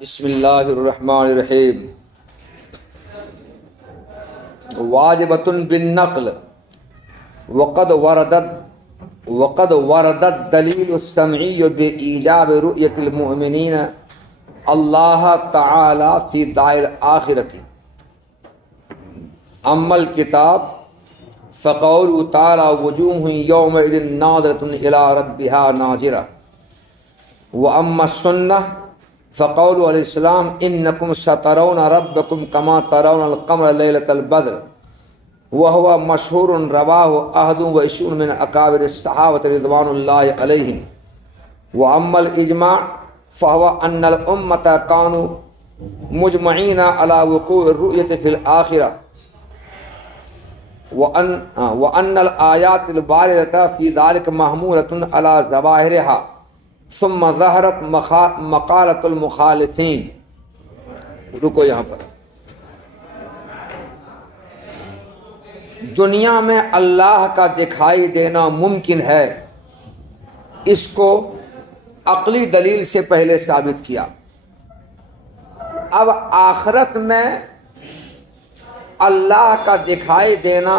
بسم اللہ الرحمن الرحیم واجبۃ بالنقل وقد وردت دلیل السمعی بإیجاب رؤیت المؤمنین اللہ تعالی فی دار الآخرۃ اما الکتاب فقول تعالی وجوہ یومئذ ناظرۃ الی ربها ناظرہ واما السنہ فقول علیہ السلام انکم سترون ربکم کما ترون القمر لیلۃ البدر وهو مشہور رواہ احد وعشرون من اکابر الصحابۃ رضوان اللہ علیہم واما الاجماع فهو ان الامة كانوا مجمعین علی وقوع الرؤیۃ فی الآخرہ وان الآیات الواردۃ فی ذلک محمولۃ علی ظواہرها ثم ظہرت مقالۃ المخالفین۔ رکو یہاں پر، دنیا میں اللہ کا دکھائی دینا ممکن ہے، اس کو عقلی دلیل سے پہلے ثابت کیا۔ اب آخرت میں اللہ کا دکھائی دینا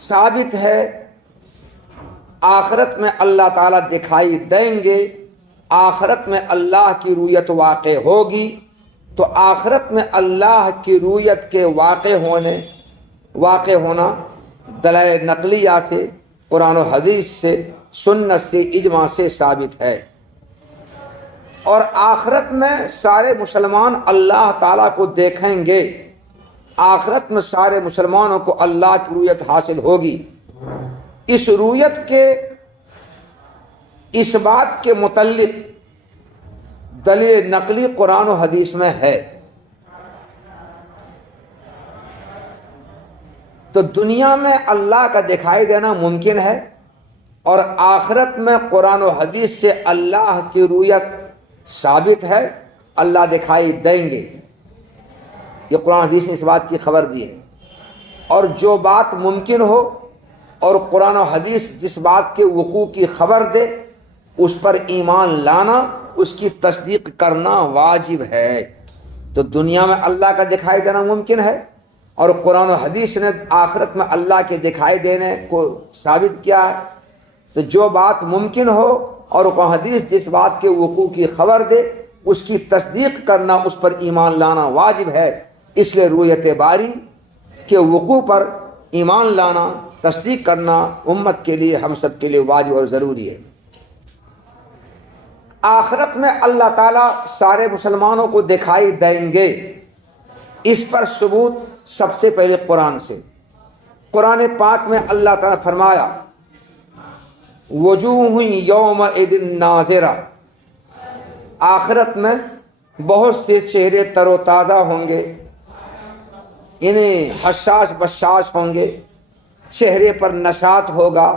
ثابت ہے، آخرت میں اللہ تعالیٰ دکھائی دیں گے، آخرت میں اللہ کی رؤیت واقع ہوگی، تو آخرت میں اللہ کی رؤیت کے واقع ہونا دلائل نقلیہ سے، قرآن و حدیث سے، سنت سے، اجماع سے ثابت ہے۔ اور آخرت میں سارے مسلمان اللہ تعالیٰ کو دیکھیں گے، آخرت میں سارے مسلمانوں کو اللہ کی رؤیت حاصل ہوگی۔ اس رؤیت کے اس بات کے متعلق دلیل نقلی قرآن و حدیث میں ہے۔ تو دنیا میں اللہ کا دکھائی دینا ممکن ہے، اور آخرت میں قرآن و حدیث سے اللہ کی رؤیت ثابت ہے، اللہ دکھائی دیں گے۔ یہ قرآن حدیث نے اس بات کی خبر دی ہے۔ اور جو بات ممکن ہو اور قرآن و حدیث جس بات کے وقوع کی خبر دے، اس پر ایمان لانا، اس کی تصدیق کرنا واجب ہے۔ تو دنیا میں اللہ کا دکھائی دینا ممکن ہے، اور قرآن و حدیث نے آخرت میں اللہ کے دکھائی دینے کو ثابت کیا ہے۔ تو جو بات ممکن ہو اور قرآن و حدیث جس بات کے وقوع کی خبر دے، اس کی تصدیق کرنا، اس پر ایمان لانا واجب ہے۔ اس لیے رؤیت باری کے وقوع پر ایمان لانا، تصدیق کرنا امت کے لیے، ہم سب کے لیے واجب اور ضروری ہے۔ آخرت میں اللہ تعالیٰ سارے مسلمانوں کو دکھائی دیں گے، اس پر ثبوت سب سے پہلے قرآن سے۔ قرآن پاک میں اللہ تعالیٰ فرمایا وجوہ یومئذ ناظرہ، آخرت میں بہت سے چہرے تر و تازہ ہوں گے، انہیں حشاش بشاش ہوں گے، چہرے پر نشاط ہوگا،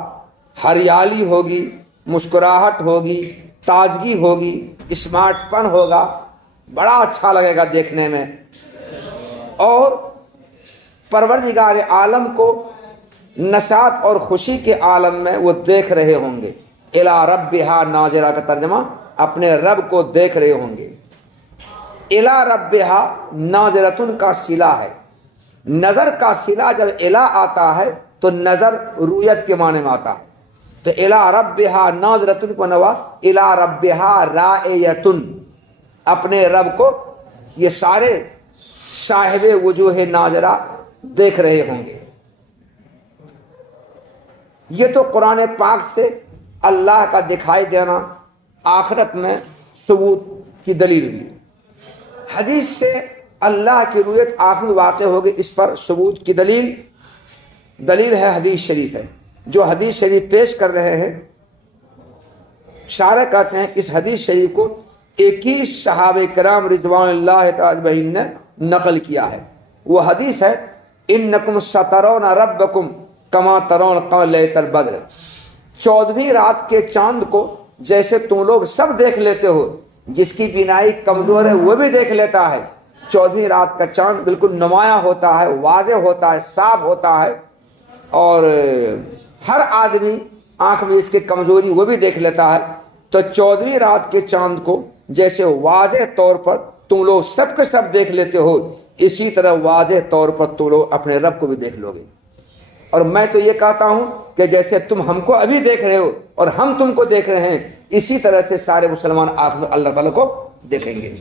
ہریالی ہوگی، مسکراہٹ ہوگی، تازگی ہوگی، اسمارٹ پن ہوگا، بڑا اچھا لگے گا دیکھنے میں۔ اور پروردگار عالم کو نشاط اور خوشی کے عالم میں وہ دیکھ رہے ہوں گے۔ الی ربہا ناظرہ کا ترجمہ اپنے رب کو دیکھ رہے ہوں گے۔ الی ربہا ناظرۃ کا صلہ ہے، نظر کا صلہ جب الی آتا ہے تو نظر رؤیت کے معنی میں آتا ہے۔ تو الی ربہا ناظرۃ کو نوا الی ربہا رائیۃ، اپنے رب کو یہ سارے صاحب وجوہ ناظرہ دیکھ رہے ہوں گے۔ یہ تو قرآن پاک سے اللہ کا دکھائی دینا آخرت میں ثبوت کی دلیل ہوئی۔ حدیث سے اللہ کی رؤیت آخر واقع ہوگی، اس پر ثبوت کی دلیل ہے، حدیث شریف ہے۔ جو حدیث شریف پیش کر رہے ہیں، شارح کہتے ہیں اس حدیث شریف کو 21 صحابہ کرام رضوان اللہ تعالی اجمعین نے نقل کیا ہے۔ وہ حدیث ہے انکم سترون ربکم کما ترون القمر لیلۃ البدر، 14ویں رات کے چاند کو جیسے تم لوگ سب دیکھ لیتے ہو، جس کی بینائی کمزور ہے وہ بھی دیکھ لیتا ہے۔ 14ویں رات کا چاند بالکل نمایاں ہوتا ہے، واضح ہوتا ہے، صاف ہوتا ہے، اور ہر آدمی آنکھ میں اس کی کمزوری وہ بھی دیکھ لیتا ہے۔ تو 14ویں رات کے چاند کو جیسے واضح طور پر تم لوگ سب کے سب دیکھ لیتے ہو، اسی طرح واضح طور پر تم لوگ اپنے رب کو بھی دیکھ لو گے۔ اور میں تو یہ کہتا ہوں کہ جیسے تم ہم کو ابھی دیکھ رہے ہو اور ہم تم کو دیکھ رہے ہیں، اسی طرح سے سارے مسلمان آخر میں اللہ تعالیٰ کو دیکھیں گے،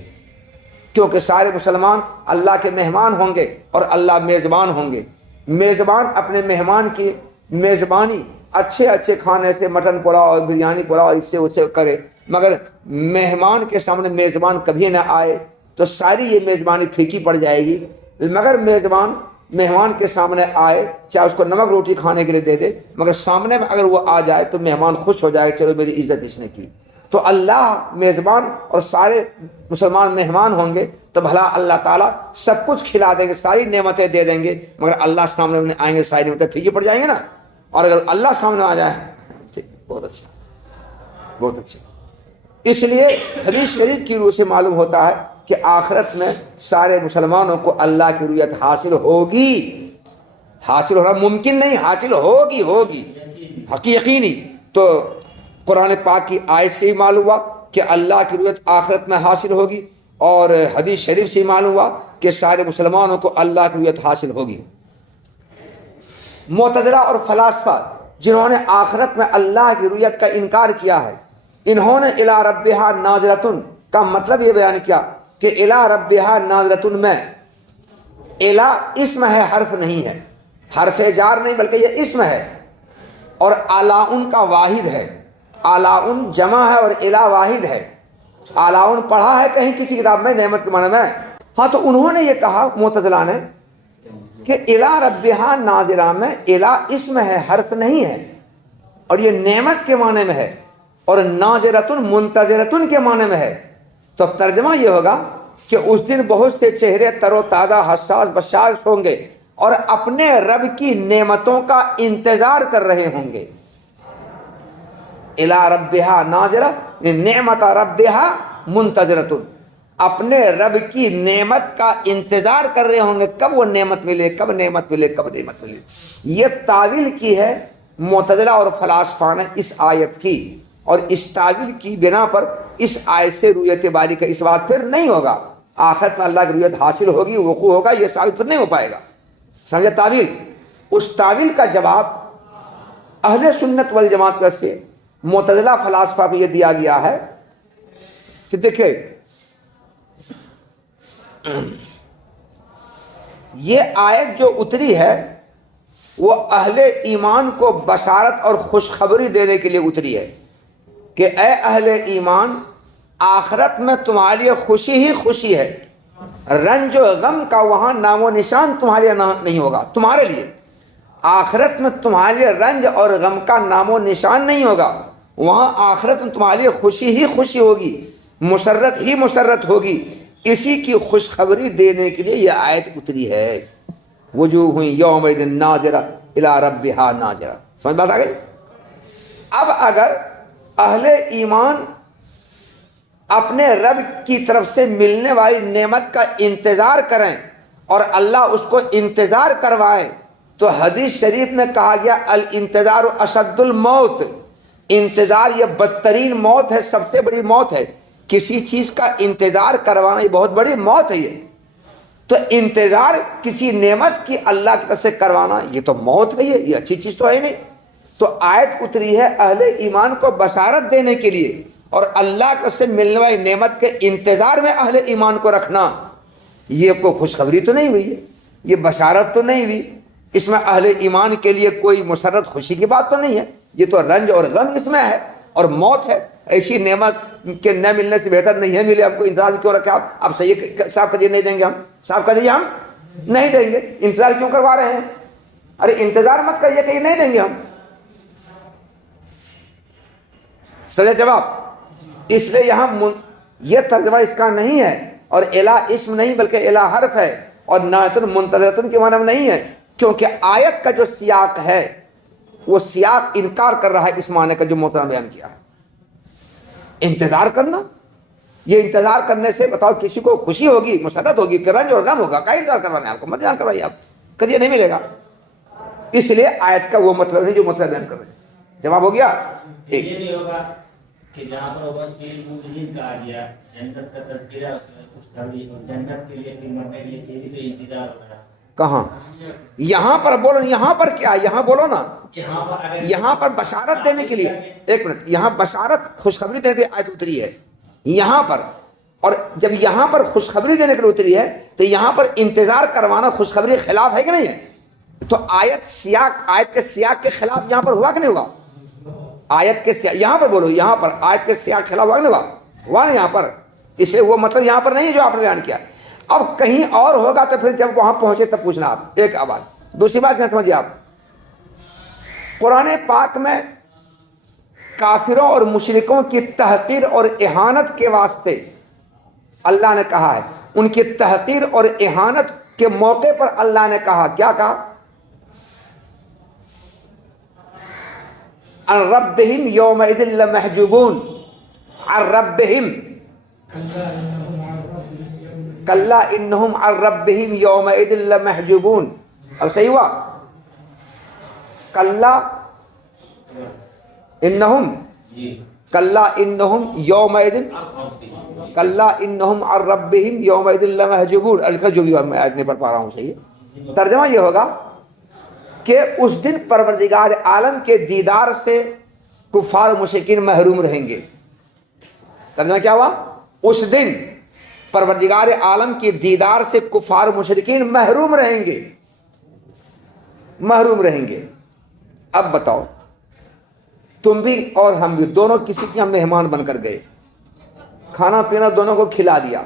کیونکہ سارے مسلمان اللہ کے مہمان ہوں گے اور اللہ میزبان ہوں گے۔ میزبان اپنے مہمان کی میزبانی اچھے اچھے کھانے سے، مٹن پلاؤ اور بریانی پلاؤ اس سے اسے کرے، مگر مہمان کے سامنے میزبان کبھی نہ آئے تو ساری یہ میزبانی پھیکی پڑ جائے گی۔ مگر میزبان مہمان کے سامنے آئے، چاہے اس کو نمک روٹی کھانے کے لیے دے دے، مگر سامنے میں اگر وہ آ جائے تو مہمان خوش ہو جائے، چلو میری عزت اس نے کی۔ تو اللہ میزبان اور سارے مسلمان مہمان ہوں گے، تو بھلا اللہ تعالیٰ سب کچھ کھلا دیں گے، ساری نعمتیں دے دیں گے، مگر اللہ سامنے آئیں گے ساری نعمتیں پھیکی پڑ جائیں گے نا۔ اور اگر اللہ سامنے آ جائے، ٹھیک، بہت اچھا، بہت اچھا۔ اس لیے حدیث شریف کی روح سے معلوم ہوتا ہے کہ آخرت میں سارے مسلمانوں کو اللہ کی رؤیت حاصل ہوگی۔ حاصل ہونا ممکن نہیں، حاصل ہوگی، ہوگی یقینی۔ تو قرآن پاک کی آیت سے ہی معلوم ہوا کہ اللہ کی رؤیت آخرت میں حاصل ہوگی، اور حدیث شریف سے ہی معلوم ہوا کہ سارے مسلمانوں کو اللہ کی رؤیت حاصل ہوگی۔ معتزلہ اور فلاسفہ جنہوں نے آخرت میں اللہ کی رؤیت کا انکار کیا ہے، انہوں نے الی ربہا ناظرۃ کا مطلب یہ بیان کیا کہ الی ربہا ناظرۃ میں الی اسم ہے، حرف نہیں ہے، حرف جار نہیں بلکہ یہ اسم ہے، اور الاؤن کا واحد ہے، الاؤن جمع ہے اور الی واحد ہے۔ الاؤن پڑھا ہے کہیں کسی کتاب میں نعمت کے معنی میں؟ ہاں، تو انہوں نے یہ کہا معتزلہ نے کہ الی ربہا ناظرہ میں الی اسم ہے، حرف نہیں ہے، اور یہ نعمت کے معنی میں ہے، اور ناظرۃ منتظرۃ کے معنی میں ہے۔ تو ترجمہ یہ ہوگا کہ اس دن بہت سے چہرے تر و تازہ، حساس بشاش ہوں گے اور اپنے رب کی نعمتوں کا انتظار کر رہے ہوں گے۔ الی ربہا ناظرہ، نعمت ربہا منتظرۃ، اپنے رب کی نعمت کا انتظار کر رہے ہوں گے، کب وہ نعمت ملے، کب نعمت ملے، کب نعمت ملے۔ یہ تعویل کی ہے معتزلہ اور فلاسفہ نے اس آیت کی، اور اس تعویل کی بنا پر اس آیت سے رؤیت باری کا اس بات پھر نہیں ہوگا، آخرت میں اللہ کی رؤیت حاصل ہوگی، وقوع ہوگا، یہ ثابت پھر نہیں ہو پائے گا۔ سمجھے تعویل؟ اس تعویل کا جواب اہل سنت والجماعت کا سے معتزلہ فلاسفہ کو یہ دیا گیا ہے کہ دیکھیں، یہ آیت جو اتری ہے وہ اہل ایمان کو بشارت اور خوشخبری دینے کے لیے اتری ہے کہ اے اہل ایمان، آخرت میں تمہارے لیے خوشی ہی خوشی ہے، رنج و غم کا وہاں نام و نشان تمہارے لیے نہیں ہوگا۔ تمہارے لیے آخرت میں تمہارے لیے رنج اور غم کا نام و نشان نہیں ہوگا، وہاں آخرت میں تمہارے لیے خوشی ہی خوشی ہوگی، مسرت ہی مسرت ہوگی۔ اسی کی خوشخبری دینے کے لیے یہ آیت اتری ہے، وجوہ یومئذ ناظرہ الی ربہا ناظرہ۔ سمجھ بات آ گئی؟ اب اگر اہل ایمان اپنے رب کی طرف سے ملنے والی نعمت کا انتظار کریں اور اللہ اس کو انتظار کروائے، تو حدیث شریف میں کہا گیا الانتظار اشد الموت، انتظار یہ بدترین موت ہے، سب سے بڑی موت ہے، کسی چیز کا انتظار کروانا یہ بہت بڑی موت ہے۔ یہ تو انتظار کسی نعمت کی اللہ کی طرف سے کروانا یہ تو موت ہے، یہ اچھی چیز تو ہے نہیں۔ تو آیت اتری ہے اہل ایمان کو بشارت دینے کے لیے، اور اللہ کی طرف سے ملنے والی نعمت کے انتظار میں اہل ایمان کو رکھنا، یہ کوئی خوشخبری تو نہیں ہوئی ہے، یہ بشارت تو نہیں ہوئی، اس میں اہل ایمان کے لیے کوئی مسرت خوشی کی بات تو نہیں ہے، یہ تو رنج اور غم اس میں ہے اور موت ہے۔ ایسی نعمت کے نہ ملنے سے بہتر نہیں ہے ملے، ہم کو انتظار کیوں رکھے آپ صحیح صاف کر دیے نہیں دیں گے، ہم صاف کر دیجیے ہم نہیں دیں گے، انتظار کیوں کروا رہے ہیں؟ ارے انتظار مت کریے کہ یہ نہیں دیں گے ہم، سجا جواب۔ اس لیے یہاں یہ ترجمہ اس کا نہیں ہے، اور الا اسم نہیں بلکہ الا حرف ہے، اور ناظرۃ منتظرۃ کے معنی میں نہیں ہے، کیونکہ آیت کا جو سیاق ہے وہ سیاق انکار کر رہا ہے اس معنی کا جو محترم بیان کیا ہے۔ انتظار کرنا، یہ انتظار کرنے سے بتاؤ کسی کو خوشی ہوگی، مسرت ہوگی کہ رنج اور غم ہوگا؟ کا انتظار کروانا ہے آپ کو؟ مت انتظار کروائیے، آپ کبھی نہیں ملے گا۔ اس لیے آیت کا وہ مطلب نہیں جو مطلب بیان کر رہے ہیں۔ جواب ہو گیا؟ کہ جہاں پر وبشر المؤمنین کہا گیا جنت کا تذکرہ اس میں خوشخبری اور جنت کے لیے مرنے کے لیے بھی تو انتظار ہو رہا ہے. کہاں؟ یہاں پر بولو. یہاں پر کیا؟ یہاں بولو نا. یہاں پر بشارت دینے کے لیے. ایک منٹ. یہاں بشارت خوشخبری دینے کے لیے آیت اتری ہے یہاں پر. اور جب یہاں پر خوشخبری دینے کے لیے اتری ہے تو یہاں پر انتظار کروانا خوشخبری کے خلاف ہے کہ نہیں ہے؟ تو آیت کے سیاق کے خلاف یہاں پر ہوا کہ نہیں ہوا؟ آیت کے سیاق یہاں پر بولو. یہاں پر آیت کے سیاق کے خلاف ہوا کہ نہیں ہوا؟ ہوا نا یہاں پر. اس لیے وہ مطلب یہاں پر نہیں ہے جو آپ نے بیان کیا. اب کہیں اور ہوگا تو پھر جب وہاں پہنچے تب پوچھنا آپ. ایک آواز. دوسری بات کیا سمجھیے آپ؟ قرآن پاک میں کافروں اور مشرکوں کی تحقیر اور اہانت کے واسطے اللہ نے کہا ہے. ان کی تحقیر اور اہانت کے موقع پر اللہ نے کہا. کیا کہا؟ عن ربہم یومئذ لمحجوبون. عن ربہم کلا انہم عن ربہم یومئذ لمحجوبون. اب صحیح ہوا؟ کلا انہم کلا انہم یومئذ کلا انہم عن ربہم یومئذ لمحجوبون. جو بھی میں آیت نہیں پڑھ پا رہا ہوں. صحیح ہے. ترجمہ یہ ہوگا کہ اس دن پروردگار عالم کے دیدار سے کفار مشرکین محروم رہیں گے. ترجمہ کیا ہوا؟ اس دن پروردگار عالم کے دیدار سے کفار مشرکین محروم رہیں گے. محروم رہیں گے. اب بتاؤ تم بھی اور ہم بھی دونوں کسی کے مہمان بن کر گئے. کھانا پینا دونوں کو کھلا دیا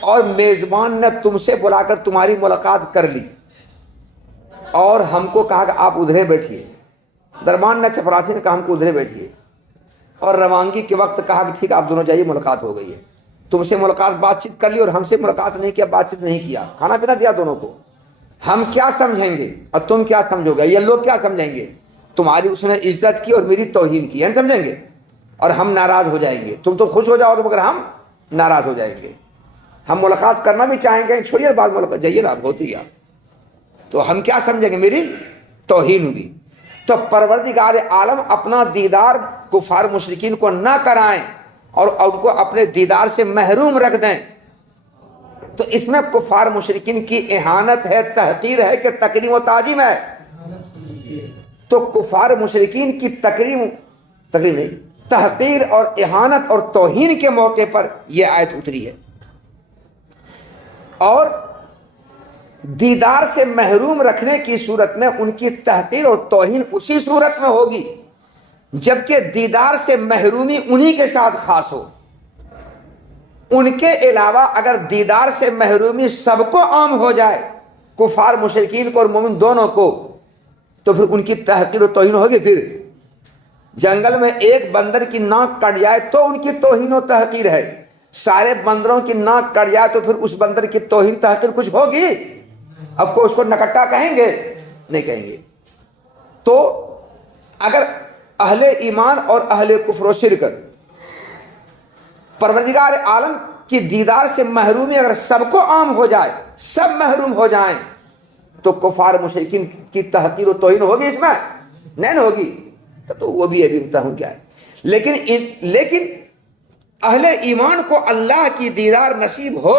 اور میزبان نے تم سے بلا کر تمہاری ملاقات کر لی اور ہم کو کہا کہ آپ ادھرے بیٹھیے. دربان نے چپراسی نے کہا ہم کو ادھرے بیٹھیے اور روانگی کے وقت کہا کہ ٹھیک آپ دونوں جائیے ملاقات ہو گئی ہے. تم سے ملاقات بات چیت کر لی اور ہم سے ملاقات نہیں کیا, بات چیت نہیں کیا, کھانا پینا دیا دونوں کو. ہم کیا سمجھیں گے اور تم کیا سمجھو گے؟ یہ لوگ کیا سمجھیں گے؟ تمہاری اس نے عزت کی اور میری توہین کی, ہے سمجھیں گے. اور ہم ناراض ہو جائیں گے. تم تو خوش ہو جاؤ گے مگر ہم ناراض ہو جائیں گے. ہم ملاقات کرنا بھی چاہیں گے, چھوڑیے بعد ملاقات جائیے نا ہوتی ہے. تو ہم کیا سمجھیں گے؟ میری توہین ہوئی. تو پروردگار عالم اپنا دیدار کفار مشرکین کو نہ کرائیں اور ان کو اپنے دیدار سے محروم رکھ دیں. تو اس میں کفار مشرکین کی اہانت ہے, تحقیر ہے کہ تکریم و تعظیم ہے؟ تو کفار مشرکین کی تحقیر اور اہانت اور توہین کے موقع پر یہ آیت اتری ہے. اور دیدار سے محروم رکھنے کی صورت میں ان کی تحقیر اور توہین اسی صورت میں ہوگی جبکہ دیدار سے محرومی انہی کے ساتھ خاص ہو. ان کے علاوہ اگر دیدار سے محرومی سب کو عام ہو جائے, کفار مشرکین کو اور مومن دونوں کو, تو پھر ان کی تحقیر و توہین ہوگی. پھر جنگل میں ایک بندر کی ناک کٹ جائے تو ان کی توہین و تحقیر ہے, سارے بندروں کی ناک کٹ جائے تو پھر اس بندر کی توہین تحقیر کچھ ہوگی؟ اب کو اس کو نکٹا کہیں گے؟ نہیں کہیں گے. تو اگر اہل ایمان اور اہل کفر و شرک پروردگار عالم کی دیدار سے محرومی اگر سب کو عام ہو جائے, سب محروم ہو جائیں, تو کفار مشرکین کی تحقیر و توہین ہوگی اس میں؟ نہیں ہوگی. تو وہ بھی ابھی بتا ہوں کیا ہے. لیکن اہل ایمان کو اللہ کی دیدار نصیب ہو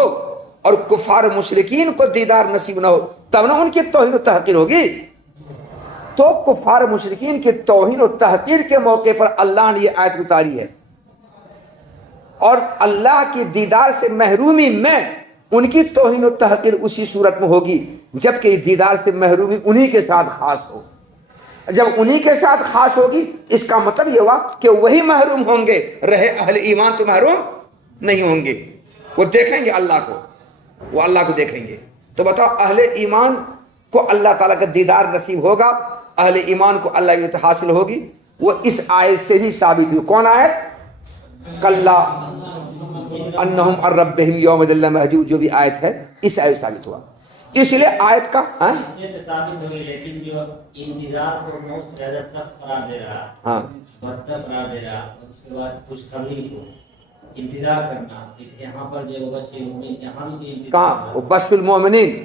اور کفار مشرکین کو دیدار نصیب نہ ہو تب نہ ان کی توہین و تحقیر ہوگی. تو کفار مشرکین کی توہین و تحقیر کے موقع پر اللہ نے یہ آیت اتاری ہے. اور اللہ کی دیدار سے محرومی میں ان کی توہین و تحقیر اسی صورت میں ہوگی جبکہ دیدار سے محرومی انہی کے ساتھ خاص ہو. جب انہی کے ساتھ خاص ہوگی اس کا مطلب یہ ہوا کہ وہی محروم ہوں گے, رہے اہل ایمان تو محروم نہیں ہوں گے. وہ دیکھیں گے اللہ کو, وہ اللہ کو دیکھیں گے. تو بتاؤ اہل ایمان کو اللہ تعالیٰ کا دیدار نصیب ہوگا, اہل ایمان کو اللہ کی حاصل ہوگی. وہ اس آیت سے بھی ثابت ہوئی. کون آیت؟ کلا انہم عن ربہم یومئذ لمحجوبون, جو بھی آیت ہے اس آیت ثابت ہوا. اس لیے آیت کا اس سے ثابت ہوئی, لیکن جو انتظار کو بہت زیادہ سخت قرار دے رہا, بدتر قرار دے رہا, اس کے بعد خوشخبری کو انتظار کرنا. یہاں پر جو بشر المؤمنین, یہاں بھی جو کہاں بشر المؤمنین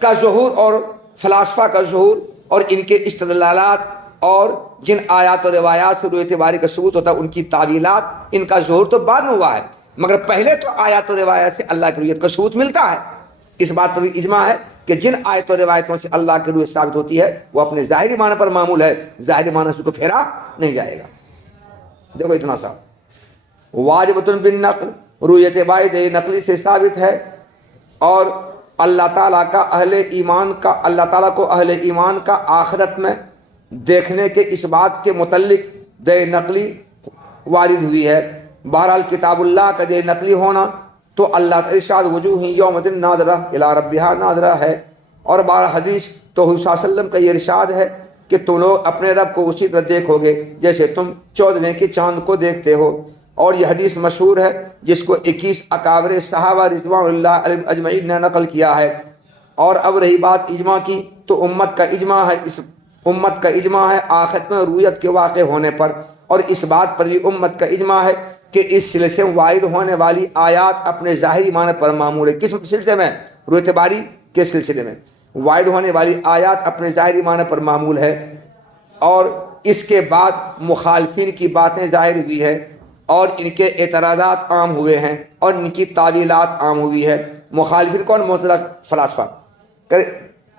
کا ظہور اور فلاسفہ کا ظہور اور ان کے استدلالات اور جن آیات و روایات سے رویت باری کا ثبوت ہوتا ہے ان کی تعویلات، ان کا ظہور تو بعد میں ہوا ہے، مگر پہلے تو آیات و روایات سے اللہ کی رویت کا ثبوت ملتا ہے۔ اس بات پر بھی اجماع ہے کہ جن آیت و روایتوں سے اللہ کی رویت ثابت ہوتی ہے وہ اپنے ظاہری معنی پر معمول ہے، ظاہری معنی سے کو پھیرا نہیں جائے گا۔ دیکھو اتنا سا واجبۃ بالنقل، رویت باری نقلی سے ثابت ہے، اور اللہ تعالیٰ کا اللہ تعالیٰ کو اہل ایمان کا آخرت میں دیکھنے کے اس بات کے متعلق دلیل نقلی وارد ہوئی ہے۔ بہرحال کتاب اللہ کا دلیل نقلی ہونا تو اللہ تعالیٰ ارشاد وجوہ یومئذ ناظرہ الی ربہا ناظرہ ہے، اور بہر حدیث تو حضور صلی اللہ علیہ وسلم کا یہ ارشاد ہے کہ تم لوگ اپنے رب کو اسی طرح دیکھو گے جیسے تم 14ویں کے چاند کو دیکھتے ہو، اور یہ حدیث مشہور ہے جس کو 21 اکابر صحابہ رضوان اللہ علیہم اجمعین نے نقل کیا ہے۔ اور اب رہی بات اجماع کی تو امت کا اجماع ہے آخرت میں رویت کے واقع ہونے پر، اور اس بات پر بھی امت کا اجماع ہے کہ اس سلسلے میں وارد ہونے والی آیات اپنے ظاہری معنی پر معمول ہے۔ کس سلسلے میں؟ رویت باری کے سلسلے میں وارد ہونے والی آیات اپنے ظاہری معنی پر معمول ہے، اور اس کے بعد مخالفین کی باتیں ظاہر ہوئی ہے اور ان کے اعتراضات عام ہوئے ہیں اور ان کی تعویلات عام ہوئی ہے۔ مخالفین کون؟ معتزلہ فلاسفہ۔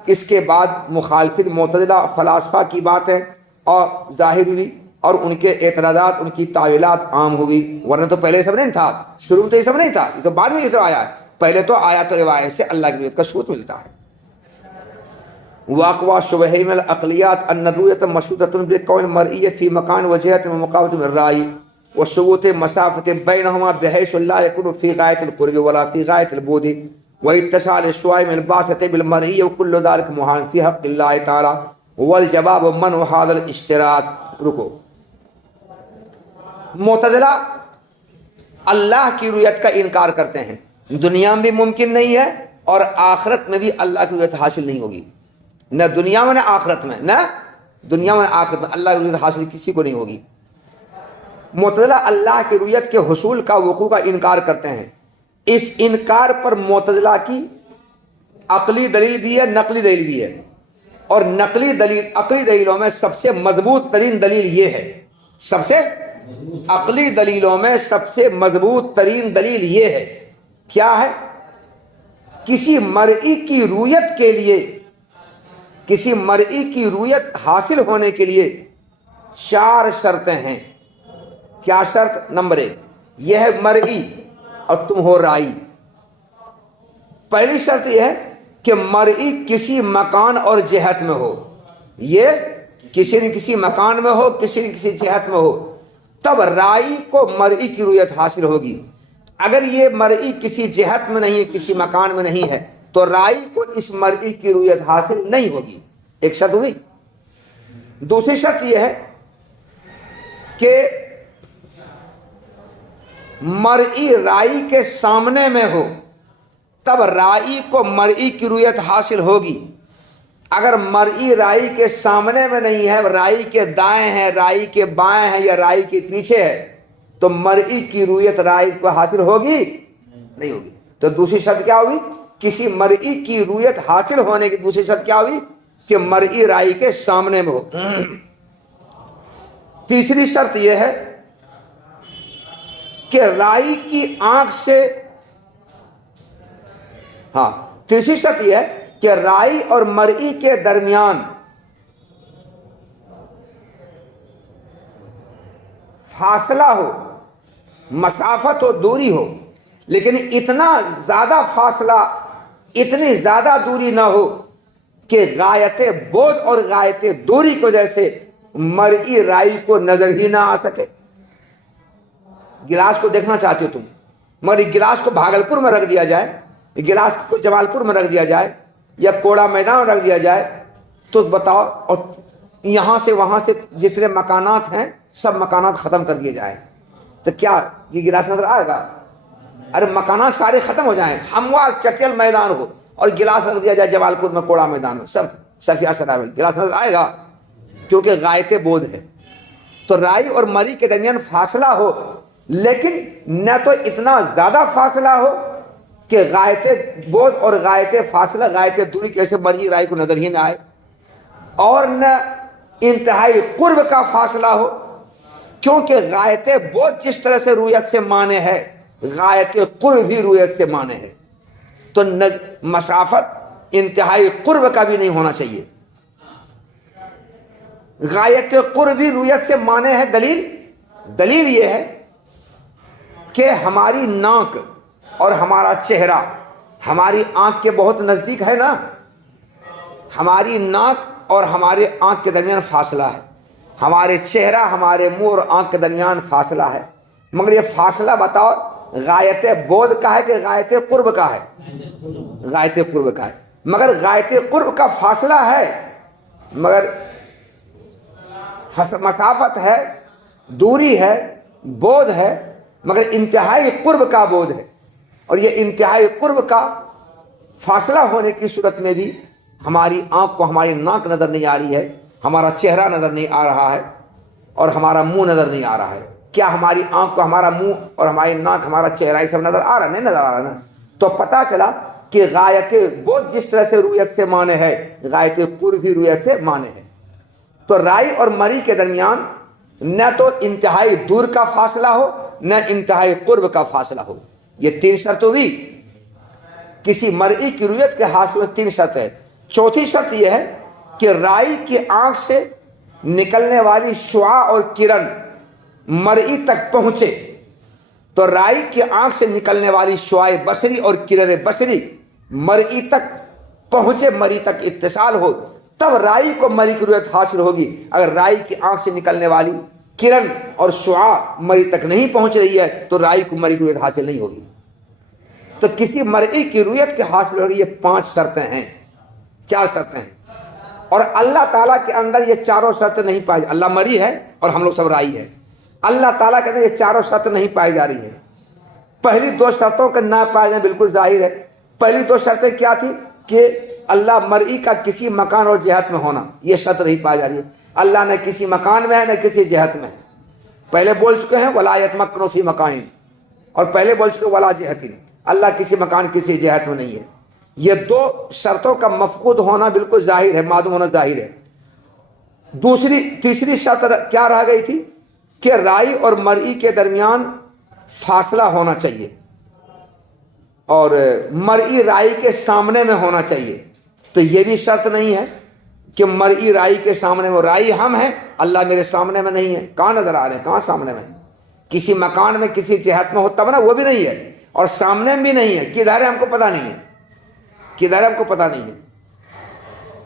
اس کے بعد مخالفین معتزلہ فلاسفہ کی باتیں اور ظاہر ہوئی اور ان کے اعتراضات، ان کی تعویلات عام ہوئی، ورنہ تو پہلے سب نہیں تھا، شروع میں تو یہ سب نہیں تھا، یہ تو بعد میں یہ سب آیا ہے۔ پہلے تو آیات و روایت سے اللہ کی رویت کا ثبوت ملتا ہے۔ واقوا شبہہ من العقلیات ان الرؤیۃ مشروطۃ بکون مرئی فی مکان وجہۃ ومقابلۃ من الرأی وثبوت مسافۃ بینہما بحیث لا یکون فی غایۃ القرب ولا فی غایۃ البعد واتصال الشعاع من الباطنۃ بالمرئی وکل ذلک محال فی حق اللہ تعالی والجواب منع ھذا الاشتراط۔ رکو، معتزلہ اللہ کی رویت کا انکار کرتے ہیں، دنیا میں بھی ممکن نہیں ہے اور آخرت میں بھی اللہ کی رویت حاصل نہیں ہوگی، نہ دنیا میں نہ آخرت میں، نہ دنیا میں نہ آخرت میں اللہ کی رویت حاصل کسی کو نہیں ہوگی۔ معتزلہ اللہ کی رویت کے حصول کا وقوع کا انکار کرتے ہیں۔ اس انکار پر معتزلہ کی عقلی دلیل بھی ہے، نقلی دلیل بھی ہے، اور عقلی دلیلوں میں سب سے مضبوط ترین دلیل یہ ہے، عقلی دلیلوں میں سب سے مضبوط ترین دلیل یہ ہے، کیا ہے؟ کسی مرئی کی رویت کے لیے، کسی مرئی کی رویت حاصل ہونے کے لیے 4 شرطیں ہیں۔ کیا شرط؟ نمبر 1، یہ ہے مرئی اور تم ہو رائی۔ پہلی شرط یہ ہے کہ مرئی کسی مکان اور جہت میں ہو، یہ کسی نہ کسی مکان میں ہو، کسی نہ کسی جہت میں ہو، تب رائی کو مرئی کی رویت حاصل ہوگی۔ اگر یہ مرئی کسی جہت میں نہیں ہے، کسی مکان میں نہیں ہے، تو رائی کو اس مرئی کی رویت حاصل نہیں ہوگی۔ ایک شرط ہوئی۔ دوسری شرط یہ ہے کہ مرئی رائی کے سامنے میں ہو، تب رائی کو مرئی کی رویت حاصل ہوگی۔ اگر مرئی رائی کے سامنے میں نہیں ہے، رائی کے دائیں ہے، رائی کے بائیں ہے یا رائی کے پیچھے ہے، تو مرئی کی رویت رائی کو حاصل ہوگی نہیں ہوگی۔ تو دوسری شرط کیا ہوئی؟ کسی مرئی کی رویت حاصل ہونے کی دوسری شرط کیا ہوئی؟ کہ مرئی رائی کے سامنے میں ہو۔ تیسری شرط یہ ہے کہ رائی کی آنکھ سے، تیسری شرط یہ ہے کہ رائی اور مرئی کے درمیان فاصلہ ہو، مسافت ہو، دوری ہو، لیکن اتنا زیادہ فاصلہ، اتنی زیادہ دوری نہ ہو کہ غایت بعد اور غایت دوری کی وجہ سے مرئی رائی کو نظر ہی نہ آ سکے۔ گلاس کو دیکھنا چاہتے ہو تم، مگر گلاس کو بھاگلپور میں رکھ دیا جائے، گلاس کو جمال پور میں رکھ دیا جائے یا کوڑا میدان میں رکھ دیا جائے، تو بتاؤ، اور یہاں سے وہاں سے جتنے مکانات ہیں سب مکانات ختم کر دیے جائیں تو کیا یہ گلاس نظر آئے گا؟ ارے مکانات سارے ختم ہو جائیں، ہموار چٹیل میدان ہو اور گلاس رکھ دیا جائے جمال پور میں، کوڑا میدان میں، سب صفیہ سرا میں، گلاس نظر آئے گا؟ کیونکہ غایت بعد ہے۔ تو رائی اور مری کے درمیان فاصلہ ہو، لیکن نہ تو اتنا زیادہ فاصلہ ہو کہ غایت بعد اور غایت فاصلہ، غایت دوری کیسے مرئی رائے کو نظر ہی نہ آئے، اور نہ انتہائی قرب کا فاصلہ ہو، کیونکہ غایت بعد جس طرح سے رویت سے مانے ہے غایت قرب بھی رویت سے مانے ہے، تو مسافت انتہائی قرب کا بھی نہیں ہونا چاہیے۔ غایت قرب بھی رویت سے مانے ہے۔ دلیل یہ ہے کہ ہماری ناک اور ہمارا چہرہ ہماری آنکھ کے بہت نزدیک ہے نا، ہماری ناک اور ہمارے آنکھ کے درمیان فاصلہ ہے، ہمارے چہرہ ہمارے منہ اور آنکھ کے درمیان فاصلہ ہے، مگر یہ فاصلہ بتاؤ غایت بعد کا ہے کہ غایت قرب کا ہے؟ غایت قرب کا ہے، مگر غایت قرب کا فاصلہ ہے، مگر مسافت ہے، دوری ہے، بعد ہے، مگر انتہائی قرب کا بعد ہے۔ اور یہ انتہائی قرب کا فاصلہ ہونے کی صورت میں بھی ہماری آنکھ کو ہماری ناک نظر نہیں آ رہی ہے، ہمارا چہرہ نظر نہیں آ رہا ہے، اور ہمارا منہ نظر نہیں آ رہا ہے۔ کیا ہماری آنکھ کو ہمارا منہ اور ہماری ناک ہمارا چہرہ یہ سب نظر آ رہا؟ نہیں نظر آ رہا نا۔ تو پتہ چلا کہ غایت بعد جس طرح سے رویت سے مانے ہے غایت قرب بھی رویت سے مانے ہے۔ تو رائی اور مری کے درمیان نہ تو انتہائی دور کا فاصلہ ہو نہ انتہائی قرب کا فاصلہ ہو، یہ تین شرط ہوئی۔ کسی مرئی کی رویت کے حاصل میں تین شرط ہے۔ چوتھی شرط یہ ہے کہ رائی کی آنکھ سے نکلنے والی شعاع اور کرن مرئی تک پہنچے، تو رائی کی آنکھ سے نکلنے والی شعاع بصری اور کرن بصری مرئی تک پہنچے، مرئی تک اتصال ہو، تب رائی کو مری کی رویت حاصل ہوگی۔ اگر رائی کی آنکھ سے نکلنے والی کرن اور شعاع مری تک نہیں پہنچ رہی ہے تو رائی کو مری کی رویت حاصل نہیں ہوگی۔ تو کسی مرئی کی رویت کے حاصل ہو رہی یہ 5 شرطیں ہیں، 4 شرطیں ہیں، اور اللہ تعالیٰ کے اندر یہ چاروں شرطیں نہیں پائی۔ اللہ مری ہے اور ہم لوگ سب رائی ہیں، اللہ تعالیٰ کے اندر یہ چاروں شرطیں نہیں پائی جا رہی ہیں۔ پہلی 2 شرطوں کا نہ پایا جانا بالکل ظاہر ہے۔ پہلی 2 شرطیں کیا تھی کہ اللہ مرئی کا کسی مکان اور جہت میں ہونا، یہ شرط نہیں پائی جا رہی ہے۔ اللہ نہ کسی مکان میں ہے نہ کسی جہت میں ہے۔ پہلے بول چکے ہیں ولا یتمکنوا فی مکان، اور پہلے بول چکے ولا جہت، اللہ کسی مکان کسی جہت میں نہیں ہے۔ یہ 2 شرطوں کا مفقود ہونا بالکل ظاہر ہے، معدوم ہونا ظاہر ہے۔ تیسری شرط کیا رہ گئی تھی کہ رائی اور مرئی کے درمیان فاصلہ ہونا چاہیے، اور مرئی رائی کے سامنے میں ہونا چاہیے۔ تو یہ بھی شرط نہیں ہے کہ مرئی رائی کے سامنے میں، رائی ہم ہیں اللہ میرے سامنے میں نہیں ہے، کہاں نظر آ رہے ہیں، کہاں سامنے میں؟ کسی مکان میں کسی جہت میں ہو تب نا، وہ بھی نہیں ہے، اور سامنے بھی نہیں ہے، کدھر ہے ہم کو پتہ نہیں ہے، کدھر ہم کو پتہ نہیں ہے۔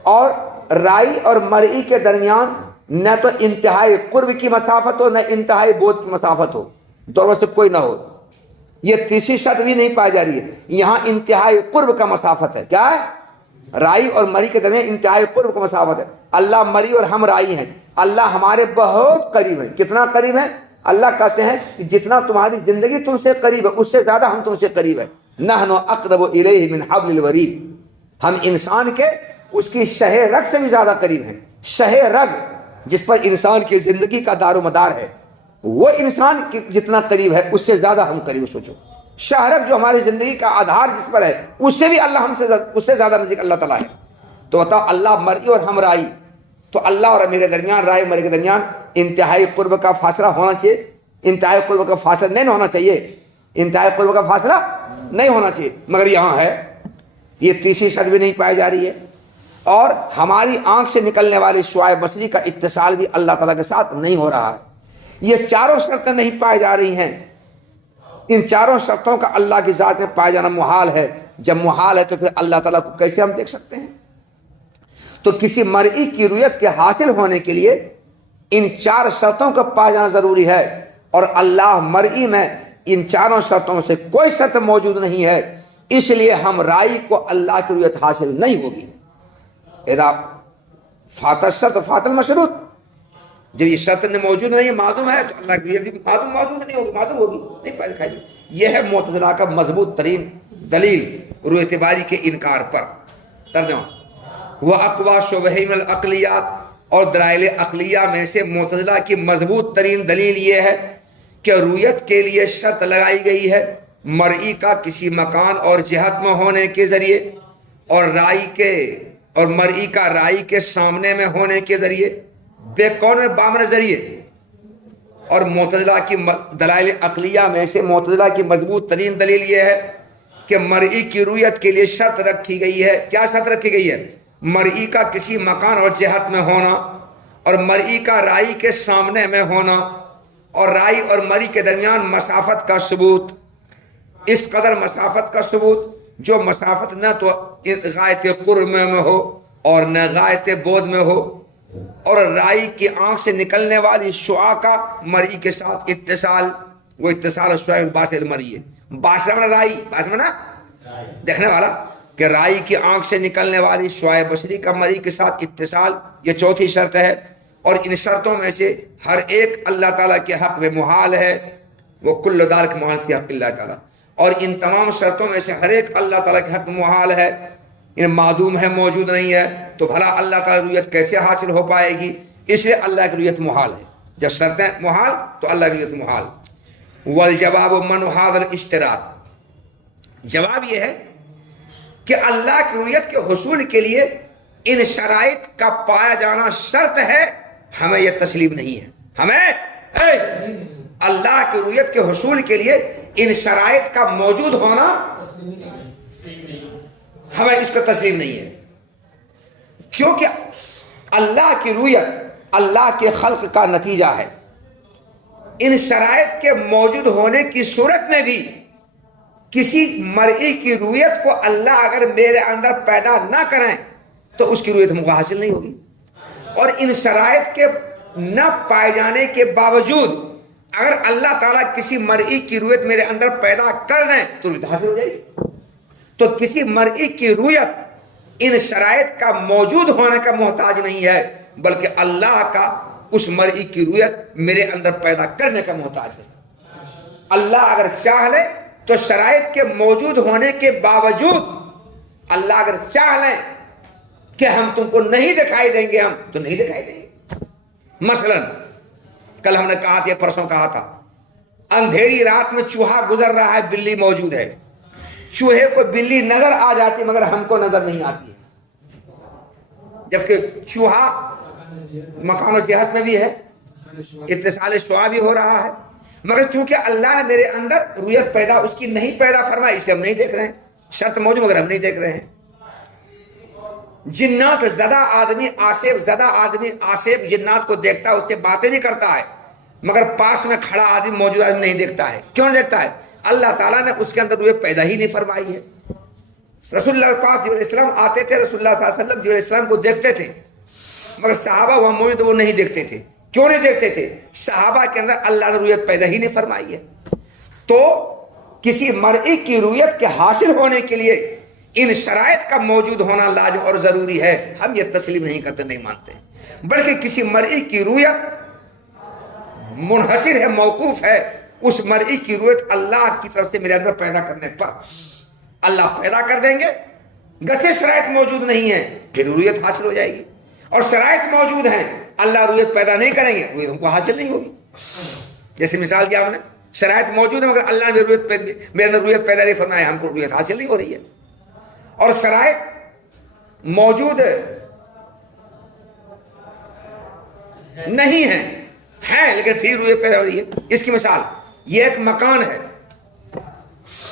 اور رائی اور مرئی کے درمیان نہ تو انتہائی قرب کی مسافت ہو نہ انتہائی بعد کی مسافت ہو، دونوں سے کوئی نہ ہو۔ یہ تیسری شرط بھی نہیں پائی جا رہی ہے۔ یہاں انتہائی قرب کا مسافت ہے، کیا ہے؟ رائی اور مری کے درمیان انتہائی قرب کا مسافت ہے۔ اللہ مری اور ہم رائی ہیں، اللہ ہمارے بہت قریب ہیں۔ کتنا قریب ہیں؟ اللہ کہتے ہیں کہ جتنا تمہاری زندگی تم سے قریب ہے اس سے زیادہ ہم تم سے قریب ہیں۔ نحن اقرب الیہ من حبل الورید، ہم انسان کے اس کی شہ رگ سے بھی زیادہ قریب ہیں۔ شہ رگ جس پر انسان کی زندگی کا دار و مدار ہے، وہ انسان جتنا قریب ہے اس سے زیادہ ہم قریب۔ سوچو، شہ رگ جو ہماری زندگی کا آدھار جس پر ہے اس سے بھی اللہ ہم سے اس سے زیادہ نزدیک اللہ تعالیٰ ہے۔ تو بتاؤ اللہ مرئی اور ہم رائی، تو اللہ اور میرے درمیان، رائی مری کے درمیان انتہائی قرب کا فاصلہ ہونا چاہیے، انتہائی قرب کا فاصلہ نہیں ہونا چاہیے، انتہائی قرب کا فاصلہ نہیں ہونا چاہیے، مگر یہاں ہے۔ یہ تیسری شرط بھی نہیں پائی جا رہی ہے۔ اور ہماری آنکھ سے نکلنے والی شعاع بصری کا اتصال بھی اللہ تعالیٰ کے ساتھ نہیں ہو رہا ہے۔ یہ چاروں شرطیں نہیں پائی جا رہی ہیں۔ ان چاروں شرطوں کا اللہ کی ذات میں پایا جانا محال ہے۔ جب محال ہے تو پھر اللہ تعالیٰ کو کیسے ہم دیکھ سکتے ہیں؟ تو کسی مرئی کی رویت کے حاصل ہونے کے لیے ان 4 شرطوں کا پایا جانا ضروری ہے، اور اللہ مرئی میں ان چاروں شرطوں سے کوئی شرط موجود نہیں ہے، اس لیے ہم رائی کو اللہ کی رویت حاصل نہیں ہوگی۔ اذا فات الشرط فات المشروط، جب یہ شرط موجود نہیں ہے، معدوم ہے، تو اللہ کی رویت معدوم نہیں ہوگی، معدوم ہوگی، نہیں پائی دکھائی دے۔ یہ ہے معتزلہ کا مضبوط ترین دلیل رویت باری کے انکار پر۔ ترجمہ: وَأَقْوَى شُبَهِ مِنَ الْعَقْلِيَّاتِ، اور دلائل عقلیہ میں سے معتزلہ کی مضبوط ترین دلیل یہ ہے کہ رویت کے لیے شرط لگائی گئی ہے، مرئی کا کسی مکان اور جہت میں ہونے کے ذریعے اور مرئی کا رائی کے سامنے میں ہونے کے ذریعے، بے کون میں بامن ذریعے. اور معتزلہ کی دلائل عقلیہ میں سے معتزلہ کی مضبوط ترین دلیل یہ ہے کہ مرئی کی رویت کے لیے شرط رکھی گئی ہے. کیا شرط رکھی گئی ہے؟ مرئی کا کسی مکان اور جہت میں ہونا، اور مرئی کا رائی کے سامنے میں ہونا، اور رائی اور مرئی کے درمیان مسافت کا ثبوت. اس قدر مسافت کا ثبوت جو مسافت نہ تو غایت قرب میں ہو اور نہ غایت بعد میں ہو، اور رائی کی آنکھ سے نکلنے والی شعاع کا مرئی کے ساتھ اتصال، وہ اتصال شعاع باشر مرئی ہے. باشر میں رائی، باشر میں نا دیکھنے والا، کہ رائی کی آنکھ سے نکلنے والی شعاع بصری کا مرئی کے ساتھ اتصال، یہ چوتھی شرط ہے. اور ان شرطوں میں سے ہر ایک اللہ تعالیٰ کے حق میں محال ہے. وہ کل ذالک محال فی حق اللہ تعالیٰ. اور ان تمام شرطوں میں سے ہر ایک اللہ تعالیٰ کے حق میں محال ہے، یہ معدوم ہے، موجود نہیں ہے. تو بھلا اللہ تعالیٰ کی رؤیت کیسے حاصل ہو پائے گی؟ اس لیے اللہ کی رؤیت محال ہے. جب شرطیں محال تو اللہ کی رؤیت محال. والجواب من هذا الاشتراط، جواب یہ ہے کہ اللہ کی رؤیت کے حصول کے لیے ان شرائط کا پایا جانا شرط ہے. ہمیں یہ تسلیم نہیں ہے. ہمیں اللہ کی رؤیت کے حصول کے لیے ان شرائط کا موجود ہونا، ہمیں اس کا تسلیم نہیں ہے. کیونکہ اللہ کی رؤیت اللہ کے خلق کا نتیجہ ہے. ان شرائط کے موجود ہونے کی صورت میں بھی کسی مرئی کی رؤیت کو اللہ اگر میرے اندر پیدا نہ کریں تو اس کی رؤیت ہم کو حاصل نہیں ہوگی. اور ان شرائط کے نہ پائے جانے کے باوجود اگر اللہ تعالیٰ کسی مرئی کی رؤیت میرے اندر پیدا کر دیں تو رؤیت حاصل ہو جائے گی. تو کسی مرئی کی رؤیت ان شرائط کا موجود ہونے کا محتاج نہیں ہے، بلکہ اللہ کا اس مرئی کی رؤیت میرے اندر پیدا کرنے کا محتاج ہے. اللہ اگر چاہ لے تو شرائط کے موجود ہونے کے باوجود اللہ اگر چاہ لیں کہ ہم تم کو نہیں دکھائی دیں گے، ہم تو نہیں دکھائی دیں گے. مثلا کل ہم نے کہا تھا، پرسوں کہا تھا، اندھیری رات میں چوہا گزر رہا ہے، بلی موجود ہے. چوہے کو بلی نظر آ جاتی مگر ہم کو نظر نہیں آتی ہے. جبکہ چوہا مکان و جہت میں بھی ہے، اتصال شعاع بھی ہو رہا ہے، مگر چونکہ اللہ نے میرے اندر رؤیت پیدا اس کی نہیں پیدا فرمائی، اس لیے ہم نہیں دیکھ رہے ہیں. شرط موجود مگر ہم نہیں دیکھ رہے ہیں. جنات زدہ آدمی آصف جنات کو دیکھتا ہے، اس سے باتیں بھی کرتا ہے، مگر پاس میں کھڑا آدمی موجود آدمی نہیں دیکھتا ہے. کیوں نہیں دیکھتا ہے؟ اللہ تعالیٰ نے اس کے اندر رؤیت پیدا ہی نہیں فرمائی ہے. رسول اللہ کے پاس جبرائیل السلام آتے تھے، رسول اللہ صلی اللہ علیہ وسلم جبرائیل السلام کو دیکھتے تھے، مگر صحابہ وہ موجود وہ نہیں دیکھتے تھے. کیوں نہیں دیکھتے تھے؟ صحابہ کے اندر اللہ نے رؤیت پیدا ہی نہیں فرمائی ہے. تو کسی مرئی کی رؤیت کے حاصل ہونے کے لیے ان شرائط کا موجود ہونا لازم اور ضروری ہے. ہم یہ تسلیم نہیں کرتے، نہیں مانتے، بلکہ کسی مرئی کی رؤیت منحصر ہے، موقوف ہے اس مرئی کی رؤیت اللہ کی طرف سے میرے اندر پیدا کرنے پر. اللہ پیدا کر دیں گے، گرچہ شرائط موجود نہیں ہیں پھر رؤیت حاصل ہو جائے گی. اور شرائط موجود ہیں، اللہ رؤیت پیدا نہیں کریں گے، رؤیت ہم کو حاصل نہیں ہوگی. جیسے مثال دیا ہم نے، شرائط موجود ہے مگر اللہ نے میرے اندر رؤیت پیدا نہیں فرمایا، ہم کو رؤیت حاصل نہیں ہو رہی ہے. اور شرائط موجود نہیں ہیں لیکن پھر رؤیت پیدا ہو رہی ہے. اس کی مثال یہ ایک مکان ہے،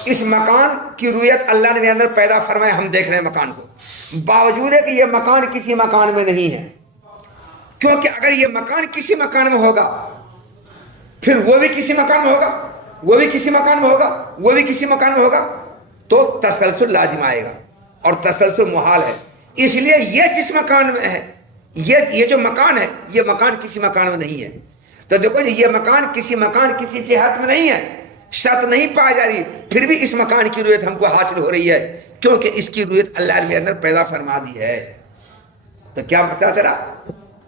اس مکان کی رؤیت اللہ نے میرے اندر پیدا فرمایا، ہم دیکھ رہے ہیں مکان کو، باوجود ہے کہ یہ مکان کسی مکان میں نہیں ہے. کیونکہ اگر یہ مکان کسی مکان میں ہوگا پھر وہ بھی کسی مکان میں ہوگا، وہ بھی کسی مکان میں ہوگا، وہ بھی کسی مکان میں ہوگا، تو تسلسل لازم آئے گا اور تسلسل محال ہے. اس لیے یہ جس مکان میں ہے، یہ جو مکان ہے، یہ مکان کسی مکان میں نہیں ہے. تو دیکھو جی، یہ مکان کسی جہت میں نہیں ہے، شرط نہیں پائی جا رہی، پھر بھی اس مکان کی رؤیت ہم کو حاصل ہو رہی ہے کیونکہ اس کی رؤیت اللہ نے میرے اندر پیدا فرما دی ہے. تو کیا پتہ چلا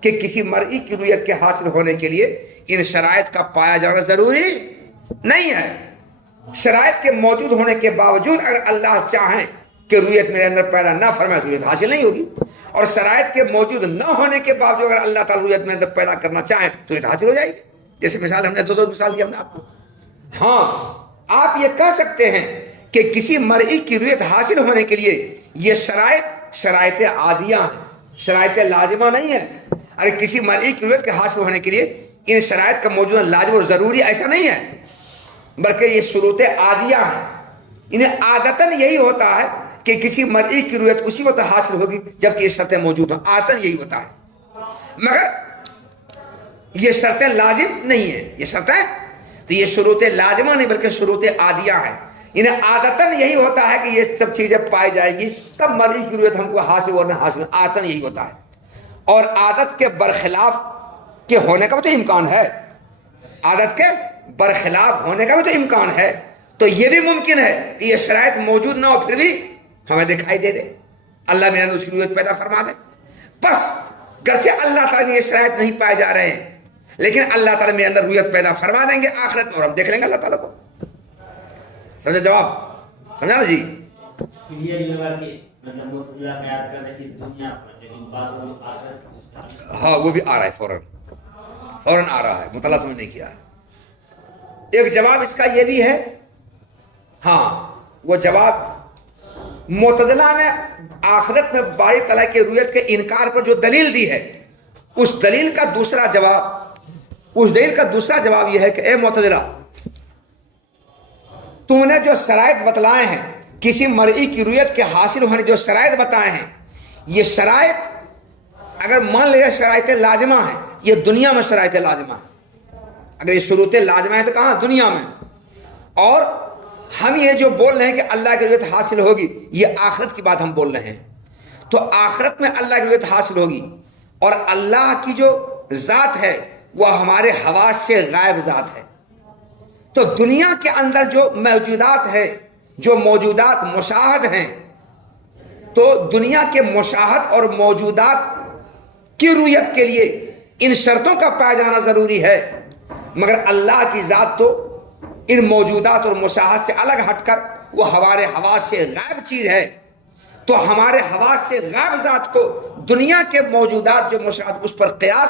کہ کسی مرئی کی رؤیت کے حاصل ہونے کے لیے ان شرائط کا پایا جانا ضروری نہیں ہے. شرائط کے موجود ہونے کے باوجود اگر اللہ چاہیں کہ رؤیت میرے اندر پیدا نہ فرمائے تو رؤیت حاصل نہیں ہوگی. اور شرائط کے موجود نہ ہونے کے باوجود اگر اللہ تعالیٰ رؤیت میرے اندر پیدا کرنا چاہیں تو رؤیت حاصل ہو جائے گی. جیسے مثال ہم نے دو مثال دی ہم نے آپ کو. ہاں، آپ یہ کہہ سکتے ہیں کہ کسی مرئی کی رویت حاصل ہونے کے لیے یہ شرائط عادیہ ہیں، شرائط لازمہ نہیں ہے. ارے کسی مرئی کی رویت کے حاصل ہونے کے لیے ان شرائط کا موجودہ لازم اور ضروری ایسا نہیں ہے، بلکہ یہ شروط عادیہ ہیں. انہیں عادتاً یہی ہوتا ہے کہ کسی مرئی کی رویت اسی وقت حاصل ہوگی جبکہ یہ شرطیں موجود ہوں. عادتاً یہی ہوتا ہے، مگر یہ شرطیں لازم نہیں ہیں. یہ شرطیں تو یہ شروط لازمہ نہیں بلکہ شروط عادیہ ہیں. انہیں عادتاً یہی ہوتا ہے کہ یہ سب چیزیں پائی جائیں گی تب مرئی کی رویت ہم کو حاصل اور نہ حاصل. عادتاً یہی ہوتا ہے. اور عادت کے برخلاف کے ہونے کا بھی تو امکان ہے، عادت کے برخلاف ہونے کا بھی تو امکان ہے. تو یہ بھی ممکن ہے کہ یہ شرائط موجود نہ ہو پھر بھی ہمیں دکھائی دے دے، اللہ میرے اندر اس کی رویت پیدا فرما دے. بس گرچہ اللہ تعالیٰ میں یہ شرائط نہیں پائے جا رہے ہیں لیکن اللہ تعالیٰ میرے اندر رویت پیدا فرما دیں گے آخرت میں، اور ہم دیکھ لیں گے اللہ تعالیٰ کو. سمجھے جواب؟ سمجھا نا جی؟ کلیئر یہ بات کہ مطلب معتزلہ قیاس کرتے ہیں اس دنیا پر لیکن بعد میں آخرت کو اس کا ہاں وہ بھی آ رہا ہے، فوراً آ رہا ہے، مطالعہ تم نے نہیں کیا ہے. ایک جواب اس کا یہ بھی ہے، ہاں وہ جواب معتزلہ نے آخرت میں باری تعالیٰ کی رویت کے انکار پر جو دلیل دی ہے اس دلیل کا دوسرا جواب یہ ہے کہ اے معتزلہ، تم نے جو شرائط بتلائے ہیں کسی مرئی کی رویت کے حاصل ہونے جو شرائط بتائے ہیں، یہ شرائط اگر مان لیا شرائط لازمہ ہیں، یہ دنیا میں شرائط لازمہ ہیں. اگر یہ شروط لازمہ ہیں تو کہاں؟ دنیا میں. اور ہم یہ جو بول رہے ہیں کہ اللہ کی رویت حاصل ہوگی یہ آخرت کی بات ہم بول رہے ہیں. تو آخرت میں اللہ کی رویت حاصل ہوگی اور اللہ کی جو ذات ہے وہ ہمارے حواس سے غائب ذات ہے. تو دنیا کے اندر جو موجودات ہے، جو موجودات مشاہد ہیں، تو دنیا کے مشاہد اور موجودات کی رویت کے لیے ان شرطوں کا پایا جانا ضروری ہے. مگر اللہ کی ذات تو ان موجودات اور مشاہد سے الگ ہٹ کر وہ ہمارے حواس سے غائب چیز ہے. تو ہمارے حواس سے غائب ذات کو دنیا کے موجودات جو مشاہد اس پر قیاس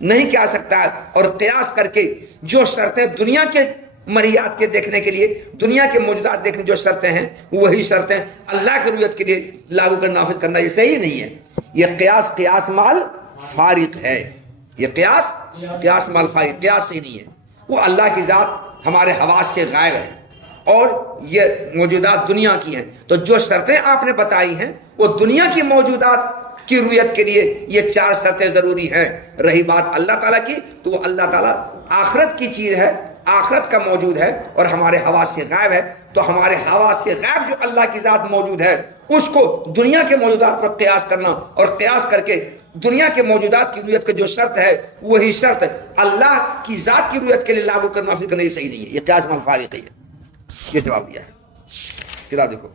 نہیں کیا سکتا ہے، اور قیاس کر کے جو شرطیں دنیا کے مریات کے دیکھنے کے لیے، دنیا کے موجودات دیکھنے جو شرطیں ہیں وہی شرطیں اللہ کی رویت کے لیے لاگو کرنا، نافذ کرنا یہ صحیح نہیں ہے. یہ قیاس مال فارق ہے. یہ قیاس مال فارق، قیاس صحیح نہیں ہے. وہ اللہ کی ذات ہمارے حواس سے غائب ہے اور یہ موجودات دنیا کی ہیں. تو جو شرطیں آپ نے بتائی ہیں وہ دنیا کی موجودات کی رویت کے لیے یہ 4 شرطیں ضروری ہیں. رہی بات اللہ تعالیٰ کی تو وہ اللہ تعالیٰ آخرت کی چیز ہے، آخرت کا موجود ہے اور ہمارے حواس سے غائب ہے. تو ہمارے حواس سے غائب جو اللہ کی ذات موجود ہے اس کو دنیا کے موجودات پر قیاس کرنا اور قیاس کر کے دنیا کے موجودات کی رویت کا جو شرط ہے وہی شرط اللہ کی ذات کی رویت کے لیے لاگو کرنا فکر نہیں، صحیح نہیں ہے. یہ قیاس مال فارق ہے. یہ جواب دیا ہے. کتاب دیکھو.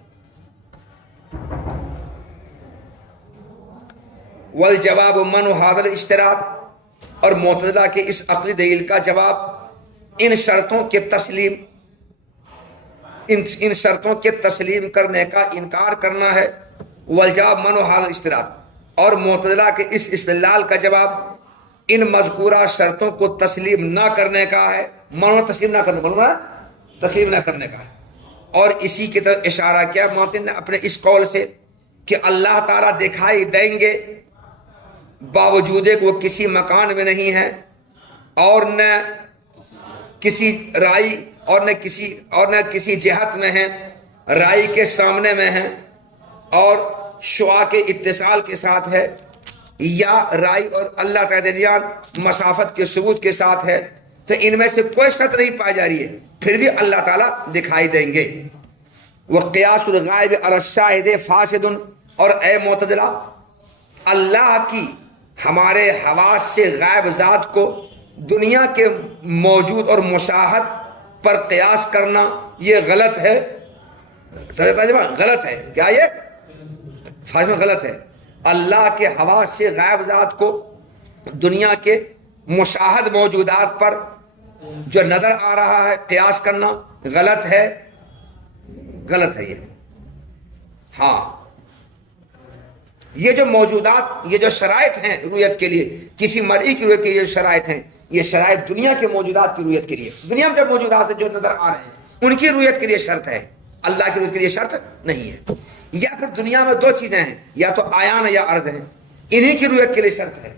والجواب من هذا الاشتراط، اور معتزلہ کے اس عقلی دلیل کا جواب ان شرطوں کے تسلیم کرنے کا انکار کرنا ہے. والجواب من هذا الاشتراط، اور معتزلہ کے اس استدلال کا جواب ان مذکورہ شرطوں کو تسلیم نہ کرنے کا ہے. تسلیم نہ کرنے کا ہے. اور اسی کی طرف اشارہ کیا معتزلہ نے اپنے اس قول سے کہ اللہ تعالیٰ دکھائی دیں گے باوجود کہ وہ کسی مکان میں نہیں ہے اور نہ کسی رائی اور نہ کسی جہت میں ہیں، رائی کے سامنے میں ہیں اور شعاع کے اتصال کے ساتھ ہے، یا رائی اور اللہ کا درمیان مسافت کے ثبوت کے ساتھ ہے. تو ان میں سے کوئی شرط نہیں پائی جا رہی ہے پھر بھی اللہ تعالیٰ دکھائی دیں گے. وقیاس الغائب علی الشاہد فاسد، اور اے معتزلہ اللہ کی ہمارے حواس سے غائب ذات کو دنیا کے موجود اور مشاہد پر قیاس کرنا یہ غلط ہے. غلط ہے. کیا یہ فاہم غلط ہے؟ اللہ کے حواس سے غائب ذات کو دنیا کے مشاہد موجودات پر جو نظر آ رہا ہے قیاس کرنا غلط ہے. یہ ہاں یہ جو موجودات، یہ جو شرائط ہیں رویت کے لیے، کسی مرئی کی رویت کے یہ شرائط ہیں، یہ شرائط دنیا کے موجودات کی رویت کے لیے، دنیا میں جو موجودات ہیں جو نظر آ رہے ہیں ان کی رویت کے لیے شرط ہے، اللہ کی رویت کے لیے شرط نہیں ہے۔ یا پھر دنیا میں دو چیزیں ہیں، یا تو عیان یا عرض ہیں، انہی کی رویت کے لیے شرط ہے۔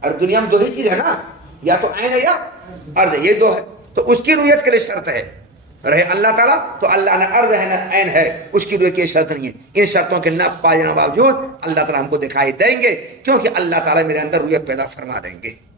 اور دنیا میں دو ہی چیز ہے نا، یا تو عین ہے یا عرض ہے، یہ دو ہے، تو اس کی رویت کے لیے شرط ہے۔ رہے اللہ تعالیٰ تو اللہ نہ عرض ہے نہ عین ہے، اس کی رویت کی شرط نہیں ہے۔ ان شرطوں کے نہ پانے کے باوجود اللہ تعالیٰ ہم کو دکھائی دیں گے، کیونکہ اللہ تعالیٰ میرے اندر رویت پیدا فرما دیں گے۔